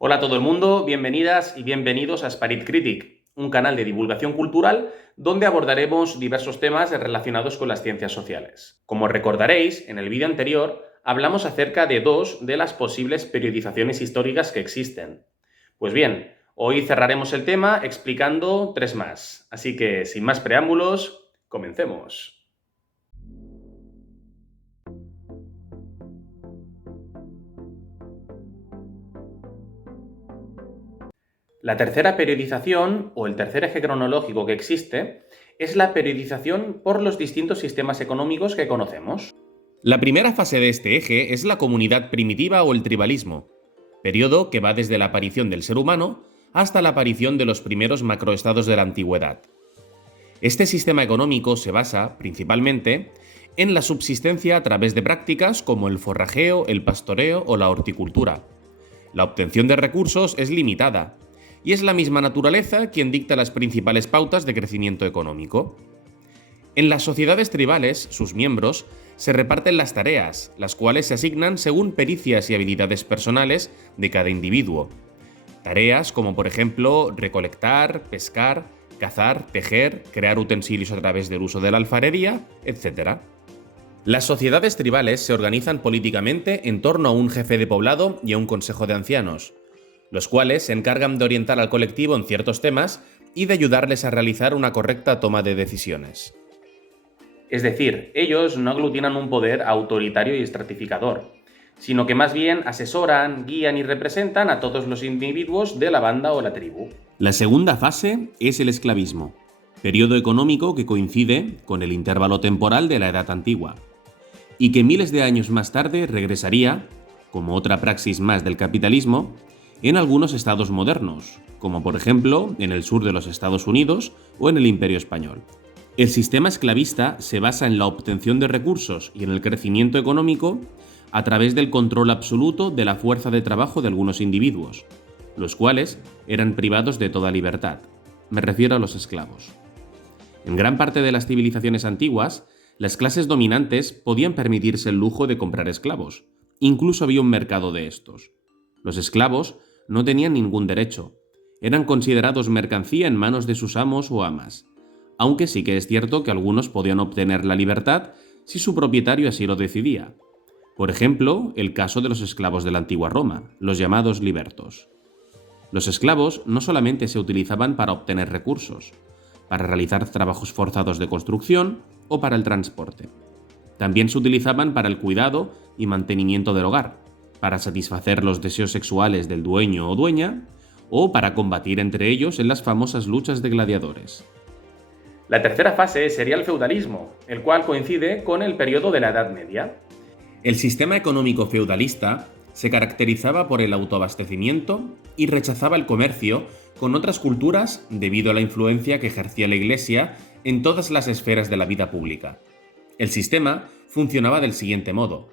Hola a todo el mundo, bienvenidas y bienvenidos a Spirit Critic, un canal de divulgación cultural donde abordaremos diversos temas relacionados con las ciencias sociales. Como recordaréis, en el vídeo anterior hablamos acerca de dos de las posibles periodizaciones históricas que existen. Pues bien, hoy cerraremos el tema explicando tres más, así que sin más preámbulos, comencemos. La tercera periodización, o el tercer eje cronológico que existe, es la periodización por los distintos sistemas económicos que conocemos. La primera fase de este eje es la comunidad primitiva o el tribalismo, periodo que va desde la aparición del ser humano hasta la aparición de los primeros macroestados de la antigüedad. Este sistema económico se basa, principalmente, en la subsistencia a través de prácticas como el forrajeo, el pastoreo o la horticultura. La obtención de recursos es limitada, y es la misma naturaleza quien dicta las principales pautas de crecimiento económico. En las sociedades tribales, sus miembros se reparten las tareas, las cuales se asignan según pericias y habilidades personales de cada individuo. Tareas como por ejemplo recolectar, pescar, cazar, tejer, crear utensilios a través del uso de la alfarería, etc. Las sociedades tribales se organizan políticamente en torno a un jefe de poblado y a un consejo de ancianos, los cuales se encargan de orientar al colectivo en ciertos temas y de ayudarles a realizar una correcta toma de decisiones. Es decir, ellos no aglutinan un poder autoritario y estratificador, sino que más bien asesoran, guían y representan a todos los individuos de la banda o la tribu. La segunda fase es el esclavismo, periodo económico que coincide con el intervalo temporal de la Edad Antigua, y que miles de años más tarde regresaría, como otra praxis más del capitalismo, en algunos estados modernos, como por ejemplo en el sur de los Estados Unidos o en el Imperio Español. El sistema esclavista se basa en la obtención de recursos y en el crecimiento económico a través del control absoluto de la fuerza de trabajo de algunos individuos, los cuales eran privados de toda libertad. Me refiero a los esclavos. En gran parte de las civilizaciones antiguas, las clases dominantes podían permitirse el lujo de comprar esclavos. Incluso había un mercado de estos. Los esclavos no tenían ningún derecho. Eran considerados mercancía en manos de sus amos o amas, aunque sí que es cierto que algunos podían obtener la libertad si su propietario así lo decidía. Por ejemplo, el caso de los esclavos de la antigua Roma, los llamados libertos. Los esclavos no solamente se utilizaban para obtener recursos, para realizar trabajos forzados de construcción o para el transporte. También se utilizaban para el cuidado y mantenimiento del hogar, para satisfacer los deseos sexuales del dueño o dueña, o para combatir entre ellos en las famosas luchas de gladiadores. La tercera fase sería el feudalismo, el cual coincide con el periodo de la Edad Media. El sistema económico feudalista se caracterizaba por el autoabastecimiento y rechazaba el comercio con otras culturas debido a la influencia que ejercía la Iglesia en todas las esferas de la vida pública. El sistema funcionaba del siguiente modo.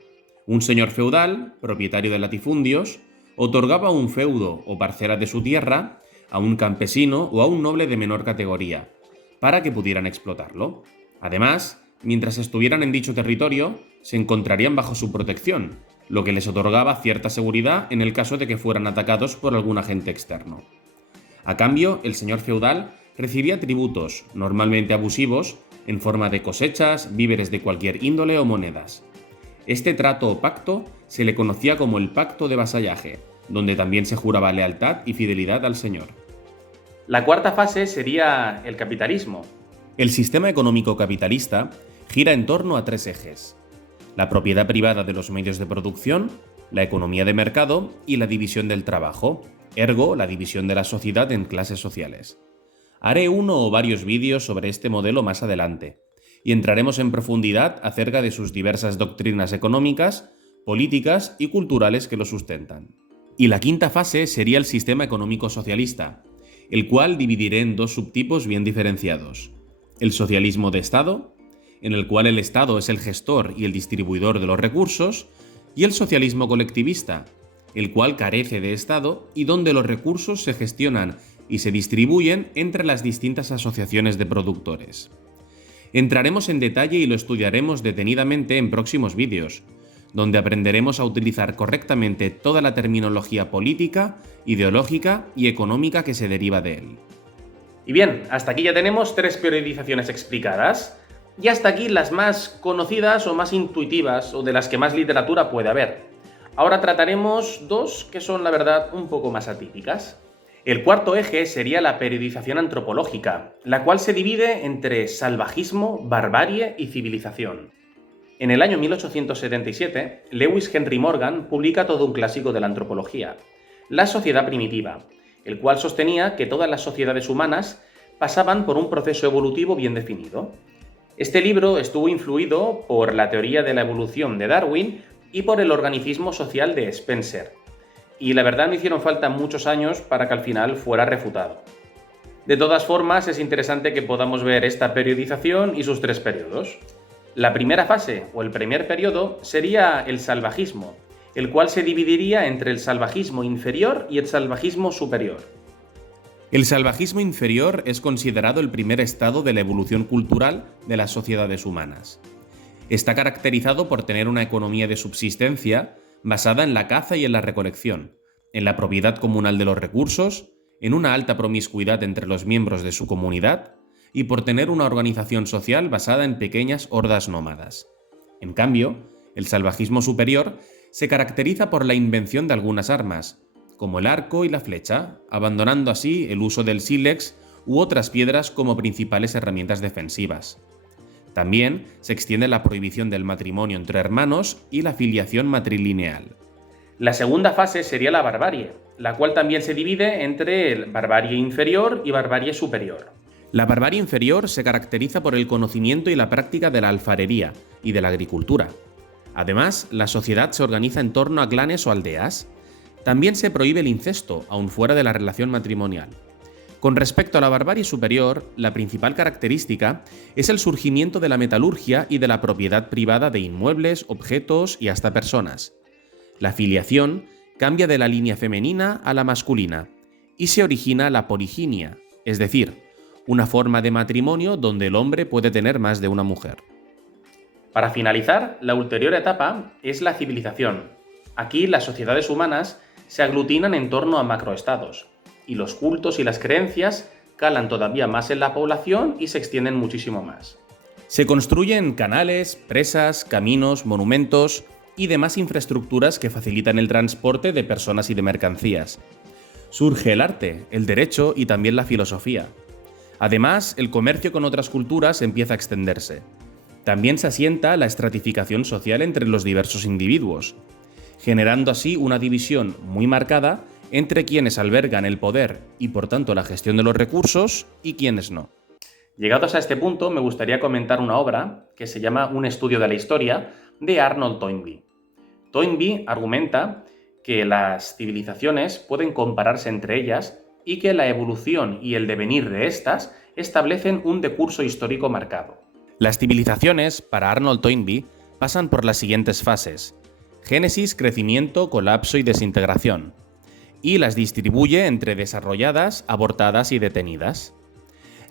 Un señor feudal, propietario de latifundios, otorgaba un feudo o parcela de su tierra a un campesino o a un noble de menor categoría, para que pudieran explotarlo. Además, mientras estuvieran en dicho territorio, se encontrarían bajo su protección, lo que les otorgaba cierta seguridad en el caso de que fueran atacados por algún agente externo. A cambio, el señor feudal recibía tributos, normalmente abusivos, en forma de cosechas, víveres de cualquier índole o monedas. Este trato o pacto se le conocía como el pacto de vasallaje, donde también se juraba lealtad y fidelidad al señor. La cuarta fase sería el capitalismo. El sistema económico capitalista gira en torno a tres ejes: la propiedad privada de los medios de producción, la economía de mercado y la división del trabajo, ergo la división de la sociedad en clases sociales. Haré uno o varios vídeos sobre este modelo más adelante, y entraremos en profundidad acerca de sus diversas doctrinas económicas, políticas y culturales que lo sustentan. Y la quinta fase sería el sistema económico socialista, el cual dividiré en dos subtipos bien diferenciados: el socialismo de Estado, en el cual el Estado es el gestor y el distribuidor de los recursos, y el socialismo colectivista, el cual carece de Estado y donde los recursos se gestionan y se distribuyen entre las distintas asociaciones de productores. Entraremos en detalle y lo estudiaremos detenidamente en próximos vídeos. donde aprenderemos a utilizar correctamente toda la terminología política, ideológica y económica que se deriva de él. Y bien, hasta aquí ya tenemos 3 periodizaciones explicadas, y hasta aquí las más conocidas o más intuitivas o de las que más literatura puede haber. Ahora trataremos 2 que son, la verdad, un poco más atípicas. El cuarto eje sería la periodización antropológica, la cual se divide entre salvajismo, barbarie y civilización. En el año 1877, Lewis Henry Morgan publica todo un clásico de la antropología, La sociedad primitiva, el cual sostenía que todas las sociedades humanas pasaban por un proceso evolutivo bien definido. Este libro estuvo influido por la teoría de la evolución de Darwin y por el organicismo social de Spencer, y la verdad me hicieron falta muchos años para que al final fuera refutado. De todas formas, es interesante que podamos ver esta periodización y sus 3 periodos. La primera fase, o el primer periodo, sería el salvajismo, el cual se dividiría entre el salvajismo inferior y el salvajismo superior. El salvajismo inferior es considerado el primer estado de la evolución cultural de las sociedades humanas. Está caracterizado por tener una economía de subsistencia basada en la caza y en la recolección, en la propiedad comunal de los recursos, en una alta promiscuidad entre los miembros de su comunidad y por tener una organización social basada en pequeñas hordas nómadas. En cambio, el salvajismo superior se caracteriza por la invención de algunas armas, como el arco y la flecha, abandonando así el uso del sílex u otras piedras como principales herramientas defensivas. También se extiende la prohibición del matrimonio entre hermanos y la filiación matrilineal. La segunda fase sería la barbarie, la cual también se divide entre barbarie inferior y barbarie superior. La barbarie inferior se caracteriza por el conocimiento y la práctica de la alfarería y de la agricultura. Además, la sociedad se organiza en torno a clanes o aldeas. También se prohíbe el incesto, aun fuera de la relación matrimonial. Con respecto a la barbarie superior, la principal característica es el surgimiento de la metalurgia y de la propiedad privada de inmuebles, objetos y hasta personas. La filiación cambia de la línea femenina a la masculina y se origina la poliginia, es decir, una forma de matrimonio donde el hombre puede tener más de una mujer. Para finalizar, la ulterior etapa es la civilización. Aquí las sociedades humanas se aglutinan en torno a macroestados, y los cultos y las creencias calan todavía más en la población y se extienden muchísimo más. Se construyen canales, presas, caminos, monumentos y demás infraestructuras que facilitan el transporte de personas y de mercancías. Surge el arte, el derecho y también la filosofía. Además, el comercio con otras culturas empieza a extenderse. También se asienta la estratificación social entre los diversos individuos, generando así una división muy marcada entre quienes albergan el poder y por tanto la gestión de los recursos y quienes no. Llegados a este punto, me gustaría comentar una obra que se llama Un estudio de la historia, de Arnold Toynbee. Toynbee argumenta que las civilizaciones pueden compararse entre ellas y que la evolución y el devenir de estas establecen un decurso histórico marcado. Las civilizaciones, para Arnold Toynbee, pasan por las siguientes fases: génesis, crecimiento, colapso y desintegración, y las distribuye entre desarrolladas, abortadas y detenidas.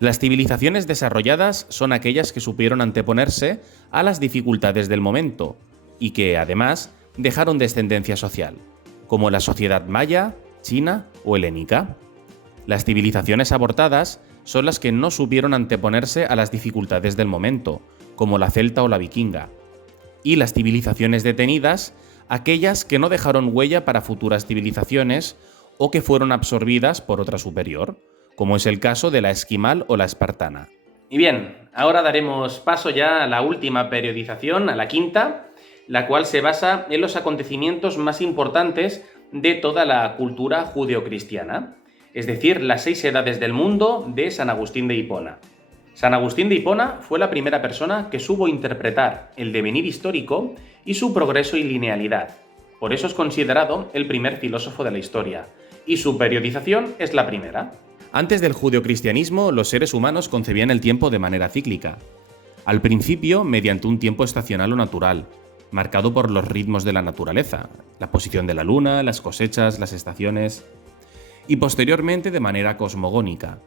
Las civilizaciones desarrolladas son aquellas que supieron anteponerse a las dificultades del momento y que, además, dejaron descendencia social, como la sociedad maya, china o helénica. Las civilizaciones abortadas son las que no supieron anteponerse a las dificultades del momento, como la celta o la vikinga. Y las civilizaciones detenidas, aquellas que no dejaron huella para futuras civilizaciones o que fueron absorbidas por otra superior, como es el caso de la esquimal o la espartana. Y bien, ahora daremos paso ya a la última periodización, a la quinta, la cual se basa en los acontecimientos más importantes de toda la cultura judeocristiana, es decir, las 6 edades del mundo de San Agustín de Hipona. San Agustín de Hipona fue la primera persona que supo interpretar el devenir histórico y su progreso y linealidad. Por eso es considerado el primer filósofo de la historia, y su periodización es la primera. Antes del judeocristianismo, los seres humanos concebían el tiempo de manera cíclica. Al principio, mediante un tiempo estacional o natural, marcado por los ritmos de la naturaleza, la posición de la luna, las cosechas, las estaciones, y posteriormente de manera cosmogónica,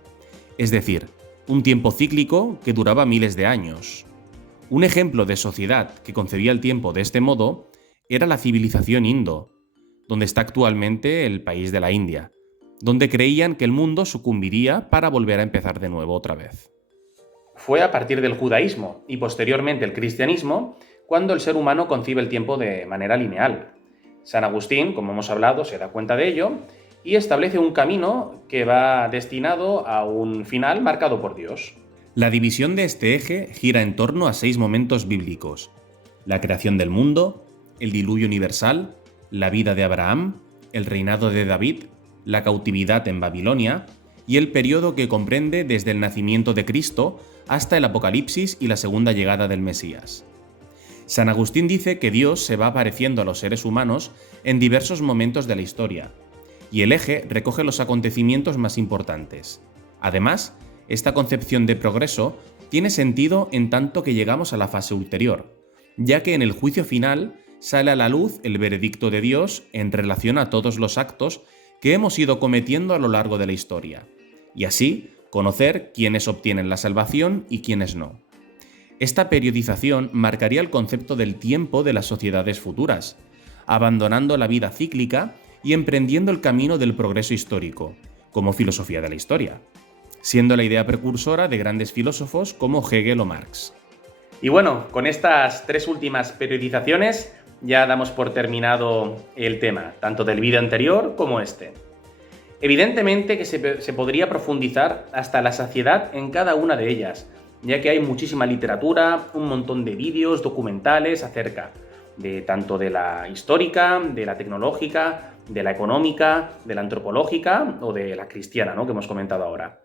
es decir, un tiempo cíclico que duraba miles de años. Un ejemplo de sociedad que concebía el tiempo de este modo era la civilización indo, donde está actualmente el país de la India, donde creían que el mundo sucumbiría para volver a empezar de nuevo otra vez. Fue a partir del judaísmo y posteriormente el cristianismo cuando el ser humano concibe el tiempo de manera lineal. San Agustín, como hemos hablado, se da cuenta de ello y establece un camino que va destinado a un final marcado por Dios. La división de este eje gira en torno a 6 momentos bíblicos: la creación del mundo, el diluvio universal, la vida de Abraham, el reinado de David, la cautividad en Babilonia y el periodo que comprende desde el nacimiento de Cristo hasta el Apocalipsis y la segunda llegada del Mesías. San Agustín dice que Dios se va apareciendo a los seres humanos en diversos momentos de la historia, y el eje recoge los acontecimientos más importantes. Además, esta concepción de progreso tiene sentido en tanto que llegamos a la fase ulterior, ya que en el juicio final sale a la luz el veredicto de Dios en relación a todos los actos que hemos ido cometiendo a lo largo de la historia, y así conocer quiénes obtienen la salvación y quiénes no. Esta periodización marcaría el concepto del tiempo de las sociedades futuras, abandonando la vida cíclica y emprendiendo el camino del progreso histórico, como filosofía de la historia, siendo la idea precursora de grandes filósofos como Hegel o Marx. Y bueno, con estas 3 últimas periodizaciones ya damos por terminado el tema, tanto del vídeo anterior como este. Evidentemente que se podría profundizar hasta la saciedad en cada una de ellas, ya que hay muchísima literatura, un montón de vídeos, documentales acerca de tanto de la histórica, de la tecnológica, de la económica, de la antropológica o de la cristiana, ¿no?, que hemos comentado ahora.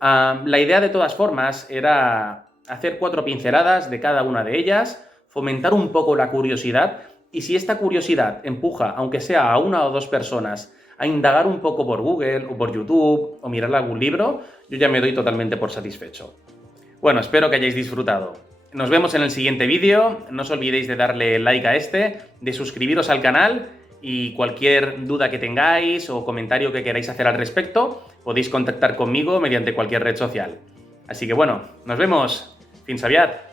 La idea de todas formas era hacer 4 pinceladas de cada una de ellas, fomentar un poco la curiosidad, y si esta curiosidad empuja, aunque sea a 1 o 2 personas, a indagar un poco por Google o por YouTube o mirar algún libro, yo ya me doy totalmente por satisfecho. Bueno, espero que hayáis disfrutado. Nos vemos en el siguiente vídeo. No os olvidéis de darle like a este, de suscribiros al canal, y cualquier duda que tengáis o comentario que queráis hacer al respecto, podéis contactar conmigo mediante cualquier red social. Así que bueno, nos vemos. Fins aviat!